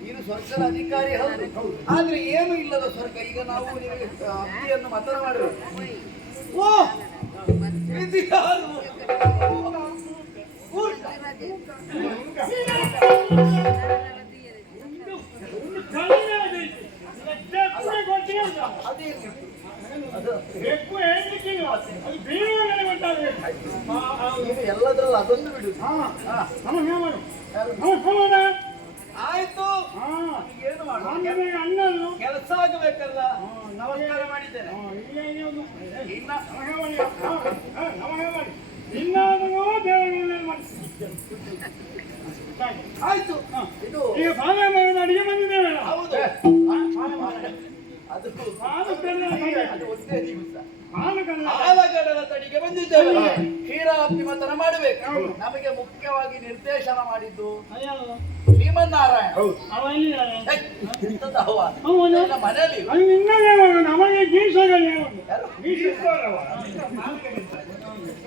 ನೀನು ಸ್ವರ್ಗದ ಅಧಿಕಾರಿ ಹೌದು ಆದ್ರೆ ಏನು ಇಲ್ಲದ ಸ್ವರ್ಗ ಈಗ ನಾವು ನಿಮಗೆ ಅಬ್ದಿಯನ್ನು ಮತನ ಓ ಎಲ್ಲದರಲ್ಲೂ ಅದೊಂದು ಬಿಡು ಆಯ್ತು. ಏನು ಮಾಡು ಕೆಲಸ ಆಗಬೇಕಲ್ಲ. ನಮಸ್ಕಾರ ಮಾಡಿದ್ದೇನೆ. ಇನ್ನ ಆಲಗಡದ ತಡಿಗೆ ಬಂದಿದ್ದೇವೆ. ಕ್ಷೀರಾಬ್ದಿಮತನ ಮಾಡಬೇಕು. ನಮಗೆ ಮುಖ್ಯವಾಗಿ ನಿರ್ದೇಶನ ಮಾಡಿದ್ದು ಶ್ರೀಮನ್ನಾರಾಯಣ ಮನೆಯಲ್ಲಿ ನಮಗೆ ಗೀಸಗಲೇ ಅವನು. ಯಾರು? ಗೀಸಿಸ್ತವರವ. ಅಲ್ಲ,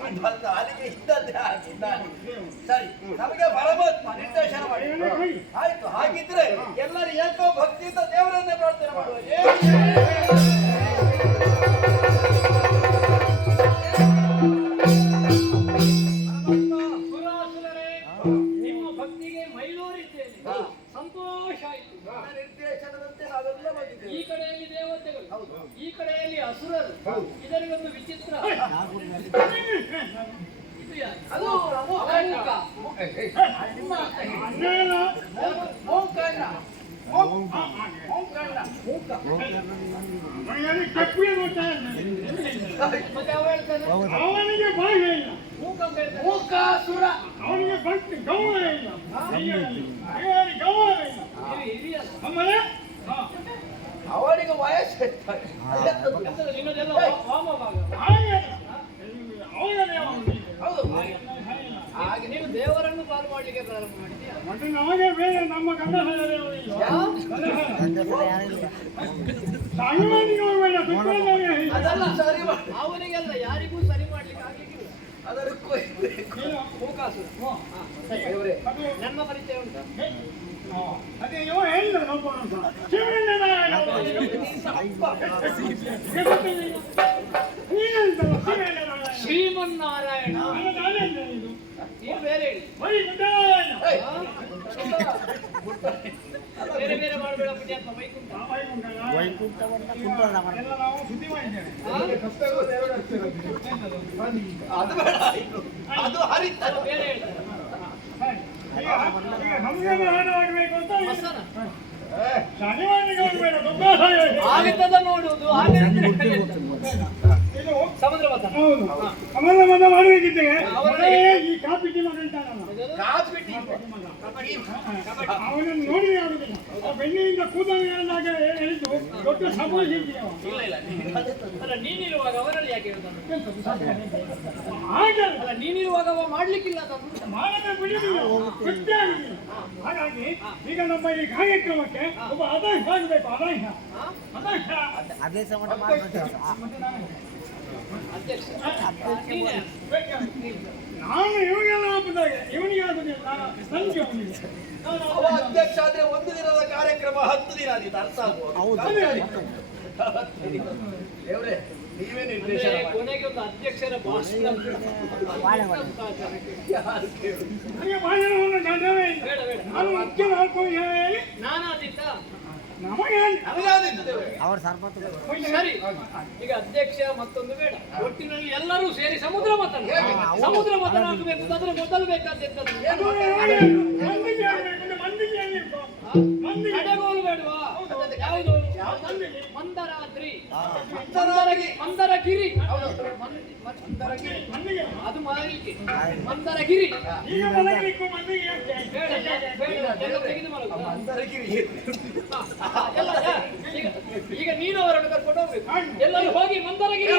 ಅಲ್ಲಿಗೆ ಇದ್ದದ್ದೇ ಆಗಿದ್ದಾನೆ. ಸರಿ ನಮಗೆ ಪರಮಾತ್ಮ ನಿರ್ದೇಶನ ಮಾಡಿ ಆಯ್ತು ಹಾಗಿದ್ರೆ ಎಲ್ಲರೂ ಏಕೋ ಭಕ್ತಿಯಿಂದ ದೇವರನ್ನೇ ಪ್ರಾರ್ಥನೆ ಮಾಡುವ ಅವನಿಗೆ ಅವನಿಗೆ ಭಾಷೆ ಇಲ್ಲ. ಮೂಕ. ಮೂಕಾಸುರ. ಅವನಿಗೆ ಭಕ್ತಿ ಗೌರವ ಇಲ್ಲ. ಇವನಿಗೆ ಗೌರವ ಇಲ್ಲ. ಆಮೇಲೆ? ಅವನಿಗೆ ವಯಸ್ಸು ಅವನು ಹೌದು. ಹಾಗೆ. ನೀನು ದೇವರನ್ನು ಪಾಲು ಮಾಡ್ಲಿಕ್ಕೆ ಪ್ರಾರಂಭ ಮತ್ತೆ ನಮಗೆ ಬೇರೆ ನಮ್ಮ ಮಾಡಿ ಅವನಿಗೆಲ್ಲ ಯಾರಿಗೂ ಸರಿ ಮಾಡ್ಲಿಕ್ಕೆ ಆಗ್ಲಿಕ್ಕಿಲ್ಲ. ನನ್ನ ಪರಿಚಯ ಉಂಟಾ? ಹಾ. ಅದೇ ಇವ ಹೇಳಿದ ಒಬ್ಬ ಅಂತ. ಶಿವಣ್ಣನಾರಾಯಣ ಒಬ್ಬ. ನೀನೆಂತಲ್ಲ ಶಿವಣ್ಣನಾರಾಯಣ. ಶ್ರೀಮನ್ನಾರಾಯಣ ನಾನು ನಾನೆಂತ ಇದು? ನೀನು ಬೇರೆ ಬೇರೆ ಮಾಡಬೇಡ ಪುಣ್ಯಾತ್ಮ ವೈಕುಂಠ ಅದು ಬೇಡ ಆಯ್ತು. ಅದು ಹರಿತಲ್ಲ ಬೇರೆ ಹೇಳ್ತಾರೆ ತುಂಬಾ ನೋಡುವುದು ಸಮುದ್ರ ಅಮಲ ಮನ ಈ ಕಾಪಿ ಟೀಮ್ ಕಾಪಿ ಅವನನ್ನು ನೋಡಿ ಆಗುದಿಲ್ಲ ಆ ಬೆನ್ನಿಯಿಂದ ಕೂದಲಾಗ ಹೇಳಿದ್ದು ದೊಡ್ಡ ಸಂಭವಿಸಿದ್ದೀವಿ ಇಲ್ಲ ಇಲ್ಲ. ಅಲ್ಲ ನೀನಿರುವಾಗ ಅವರಲ್ಲಿ ಯಾಕೆ ಅಲ್ಲ ನೀನಿರುವಾಗ ಅವ ಮಾಡ್ಲಿಕ್ಕಿಲ್ಲ ಅಂತ ಮಾಡದೆ ಬಿಡುದಿಲ್ಲ ತೃಪ್ತಿ ಆಗುದಿಲ್ಲ ಹಾಗಾಗಿ ಈಗ ನಮ್ಮ ಈ ಕಾರ್ಯಕ್ರಮಕ್ಕೆ ಒಬ್ಬ ಅದಾಂಶ ಆಗಬೇಕು. ಆದೇಶ ಅಧ್ಯಕ್ಷ ನೀನೇ ನಾನು ಇವನಿಗೆಲ್ಲ ಹಾಕಿದಾಗ ಇವನಿಗೆ ಆಗುದಿಲ್ಲ ಅವನಿಗೆ. ಅವ ಅಧ್ಯಕ್ಷ ಆದ್ರೆ ಒಂದು ದಿನದ ಕಾರ್ಯಕ್ರಮ ಹತ್ತು ದಿನ ಆದೀತು ಅರ್ಥ ಆಗ್ಬೋದು. ದೇವ್ರೆ ನೀವೇ ನಿರ್ದೇಶನ ಕೊನೆಗೆ ಒಂದು ಅಧ್ಯಕ್ಷರ ಭಾಷಣ. ನನಗೆ ಭಾಷಣವನ್ನು ನಾನು ಮುಖ್ಯ ಹಾಕೋ ಹೇಳಿ. ನಾನಾದೀತ ನಮಗಾದಿತ್ತು ದೇವ್ರೆ ಸರಿ ಈಗ ಅಧ್ಯಕ್ಷ ಮತ್ತೊಂದು ಬೇಡ ಒಟ್ಟಿನಲ್ಲಿ ಎಲ್ಲರೂ ಸೇರಿ ಸಮುದ್ರ ಮತನ ಸಮುದ್ರ ಮತನ ಹಾಕಬೇಕು ಅಂತಂದ್ರೆ ಮೊದಲು ಕಡೆಗೋಲು ಬೇಡವಾ ಯಾವುದು ಮಂದರಾದ್ರಿ ಮಂದರಗಿ ಮಂದರಗಿರಿ ಅದು ಮಾರಿ ಮಂದರಗಿರಿ ಈಗ ನೀನು ಅವರನ್ನು ಕರ್ಕೊಂಡು ಹೋಗ್ಬೇಕು. ಎಲ್ಲರೂ ಹೋಗಿ ಮಂದರಗಿರಿ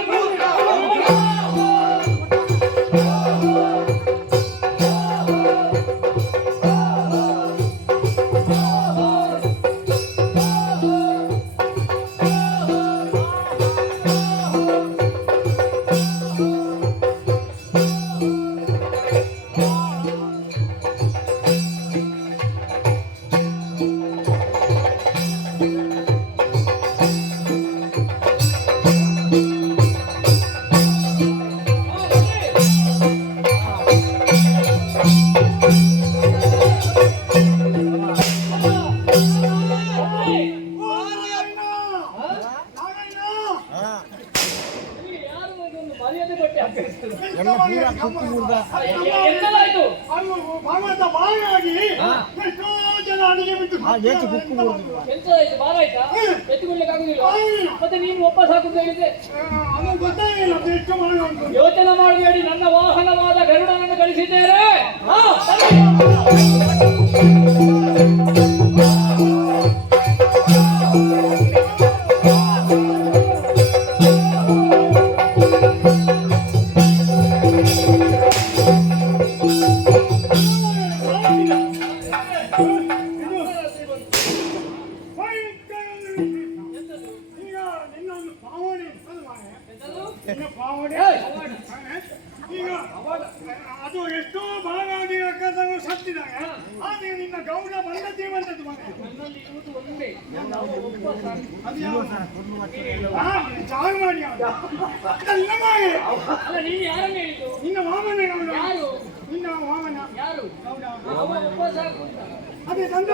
ಎಷ್ಟೋ ಜನ ಅಡಿಗೆ ಬಿಟ್ಟು ಆಯ್ತಾ ಮತ್ತೆ ನೀನು ವಾಪಸ್ ಹಾಕುದು ಹೇಳಿದೆ ಅದು ಗೊತ್ತಾಗಿಲ್ಲ ಅದು ಎಷ್ಟು ಮನೆ ಉಂಟು. ಯೋಚನೆ ಮಾಡಬೇಡಿ ನನ್ನ ವಾಹನವಾದ ಗರುಡನನ್ನು ಕಳಿಸಿದ್ದೇನೆ. ನಿನ್ನ ಮಾಮನ ಗೌಡ ಯಾರು ನಿನ್ನ ಮಾಮನ ಯಾರು ಗೌಡ ಅವ ವಾಪಸ್ ಹಾಕು ಅಂತ. ಅದೇ ತಂದೆ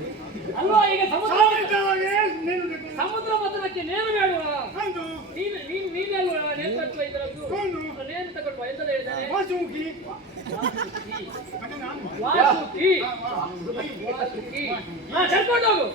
ಅಲ್ವಾ ಈಗ ಸಮುದ್ರ ನೀನು. ಸಮುದ್ರ ಮತನಕ್ಕೆ ನೇನು ಹೇಳುವ ಹೌದು. ನೀನು ನೀನು ನೀನಲ್ವ ನೇಮ ಕಟ್ಟುವ ಇದರದ್ದು? ನೇನು ತಗೊಳ್ಳುವ ಎಂತದ ಹೇಳ್ತಾನೆ ವಾಸುಕಿ. ನಾನು. ವಾಸುಕಿ ವಾಸುಕಿ. ಹಾ ಕರ್ಕೊಂಡು ಹೋಗು.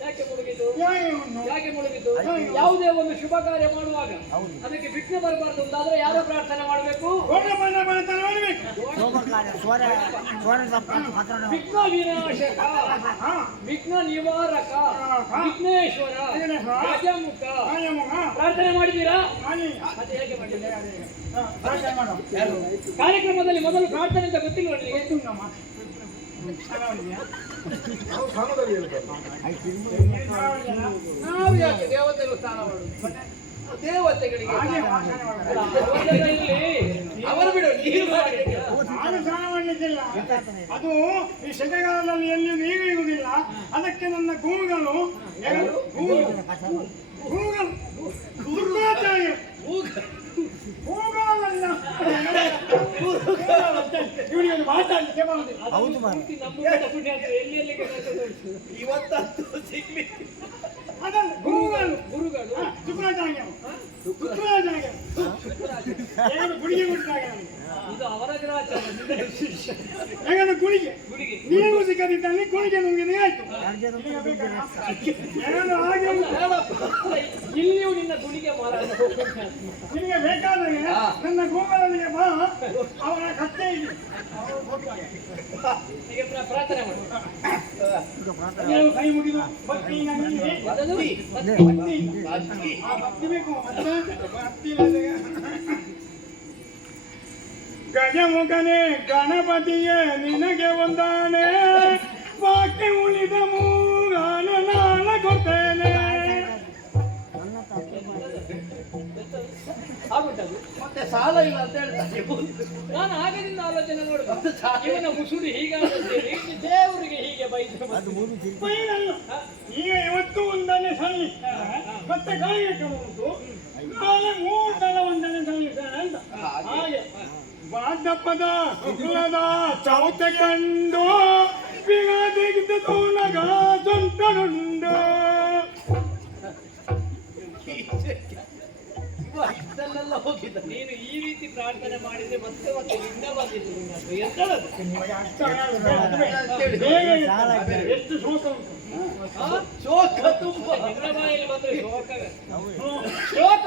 ಯಾಕೆ ಮುಳುಗಿದ್ದು? ಯಾಕೆ ಮುಳುಗಿದ್ದು? ಯಾವುದೇ ಒಂದು ಶುಭ ಕಾರ್ಯ ಮಾಡುವಾಗ ಅದಕ್ಕೆ ವಿಘ್ನ ಬರಬಾರ್ದು ಅಂತಾದ್ರೆ ಯಾರು ಪ್ರಾರ್ಥನೆ ಮಾಡಬೇಕು. ವಿಘ್ನ ವಿನಾಶಕ ಹಾ. ವಿಘ್ನ ನಿವಾರಕ ಹಾ. ವಿಘ್ನೇಶ್ವರ. ಪ್ರಾರ್ಥನೆ ಮಾಡಿದ್ದೀರಾ. ಮತ್ತೆ ಹೇಗೆ ಕಾರ್ಯಕ್ರಮದಲ್ಲಿ ಮೊದಲು ಪ್ರಾರ್ಥನೆ ಅಂತ ಗೊತ್ತಿಲ್ಲ? ನಾವು ಯಾಕೆ ಮಾಡುದು ದೇವತೆಗಳಿಗೆ ಅವರು? ನಾನು ಅದು ಈ ಸೆಕೆಗಾಲದಲ್ಲಿ ಎಲ್ಲಿಯೂ ನೀರು ಇರುವುದಿಲ್ಲ, ಅದಕ್ಕೆ ನನ್ನ ಗೂಗಳು ಗೂಗಲ್. ಗೂಗಳು ಗೂಗಳು ದುರ್ಗಾಚಾರ್ಯ ಗೂಗಳಲ್ಲ ಇವನಿಗೆ ಒಂದು ಮಾತಾಡಲಿಕ್ಕೆ. ಇವತ್ತಂತೂ ಸಿಗ್ಲಿಕ್ಕೆ ಅದಲ್ಲ ಗುರುಗಳು. ಗುರುಗಳು. ಶುಕ್ರಾಚಾರ್ಯ ಶುಕ್ರಾಚಾರ್ಯ ಗುಳಿಗೆ ಕೊಟ್ಟಾಗ ಇದು ಅವರ ಶಿಷ್ಯ ಯಾಕಂದ್ರೆ ಗುಳಿಗೆ ನೀನು ಸಿಕ್ಕದಿದ್ದಲ್ಲಿ ಗುಳಿಗೆ ನುಂಗಿದೆ ಆಯ್ತು? ಏನು ಹಾಗೆ ಇಲ್ಲ. ಇಲ್ಲಿಯೂ ನಿನ್ನ ಮಾರಾಟ ನಿನಗೆ ಬೇಕಾದ್ರೆ ನನ್ನ ಗೋಪಾಲನಿಗೆ ಬಾ. ಅವರ ಕತ್ತೆ ಇದೆ. ಪ್ರಾರ್ಥನೆ ಮಾಡು. ಕೈ ಮುಗಿದು ಭಕ್ತಿಯಿಂದ ಭಕ್ತಿ. ಬೇಕು. ಮತ್ತೆ ಭಕ್ತಿ ಗಜಮುಖನೇ ಗಣಪತಿಯೇ ನಿನಗೆ ಒಂದಾನೆ ಬಾಕಿ ಉಳಿದ ಮೂಗಾನ ನಾನ ಕೊಡ್ತೇನೆ. ಮತ್ತೆ ಸಾಲ ಇಲ್ಲ ಅಂತ ಹೇಳ್ತಾರೆ ನಾನು ಆಗದಿಂದ ಆಲೋಚನೆ ನೋಡಿದ. ಇವನ ಮುಸುಡಿ ಹೀಗಾಗುತ್ತೆ ದೇವರಿಗೆ ಹೀಗೆ ಬೈದು. ಈಗ ಇವತ್ತು ಒಂದನೇ ಸಲ್ಲಿಸ್ತಾರೆ ಮತ್ತೆ ಕಾಯಕ ಉಂಟು. ನಾಳೆ ಮೂರು ಸಲ ಒಂದನೆ ಸಲ್ಲಿಸ್ತಾರೆ ಅಂತ. ಹಾಗೆ. ಭಾದ್ರಪದ ಕುಲದ ಚೌತ ಕಂಡು ಬಿಗ ತೆಗೆದು ತೂನಗ ಹೋಗಿದ್ದ. ನೀನು ಈ ರೀತಿ ಪ್ರಾರ್ಥನೆ ಮಾಡಿದ್ರೆ ಮತ್ತೆ ಮತ್ತೆ ಲಿಂಗ ಎಷ್ಟು ಶೋಕ ಉಂಟು? ಆ? ಶೋಕ ತುಂಬ. ನಿನ್ನ ಬಂದ್ರೆ ಶೋಕವೇ. ಶೋಕ.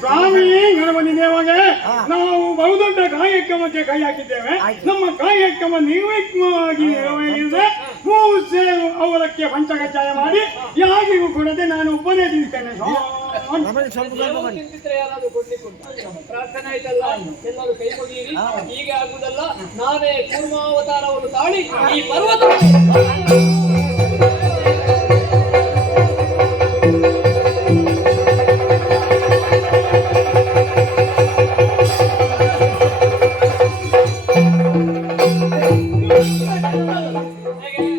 ಸ್ವಾಮಿ ಗಣಪತಿ ದೇವಗೆ ನಾವು ಬಹುದೊಡ್ಡ ಕಾಯಕ್ರಮಕ್ಕೆ ಕೈ ಹಾಕಿದ್ದೇವೆ ನಮ್ಮ ಕಾಯಕಮ ನಿರ್ವಿಘ್ನವಾಗಿ ಅವರಕ್ಕೆ ಪಂಚಕಜ್ಜಾಯ ಮಾಡಿ ಯಾರಿಗೂ ಕೊಡದೆ ನಾನು ಒಬ್ಬನೇ ಪ್ರಾರ್ಥನೆ ಆಯ್ತಲ್ಲ? ಎಲ್ಲರೂ ಕೈ ಮುಗಿಯಿರಿ. ಹೀಗೆ ಆಗುದಲ್ಲ ನಾನೇ ಕೂರ್ಮಾವತಾರವನ್ನು ತಾಳಿ ಈ ಪರ್ವತ